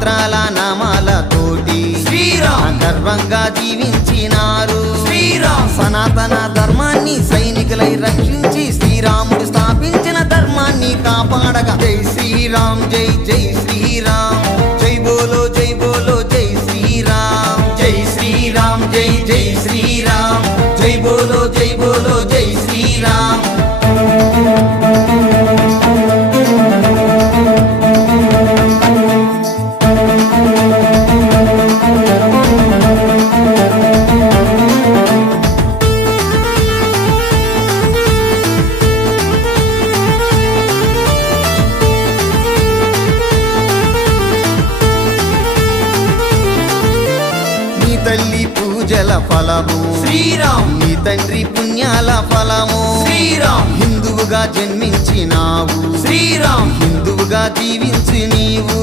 మంత్రాల నామాల తోటి శ్రీరామ్ గర్వంగా జీవించినారు శ్రీరామ్ సనాతన ధర్మాన్ని సైనికులై రక్షించి శ్రీరాముడు స్థాపించిన ధర్మాన్ని కాపాడగా జై శ్రీరామ్ జై జై శ్రీరామ్ జై బోలో జై బోలో జై శ్రీరామ్ జై శ్రీరామ్ జై జై శ్రీరామ్ జై బోలో జై బోలో జై శ్రీరామ్ తల్లి పూజల ఫలము శ్రీరామ్ నీ తండ్రి పుణ్యాల ఫలము శ్రీరామ్ హిందువుగా జన్మించినావు శ్రీరామ్ హిందువుగా జీవించి నీవు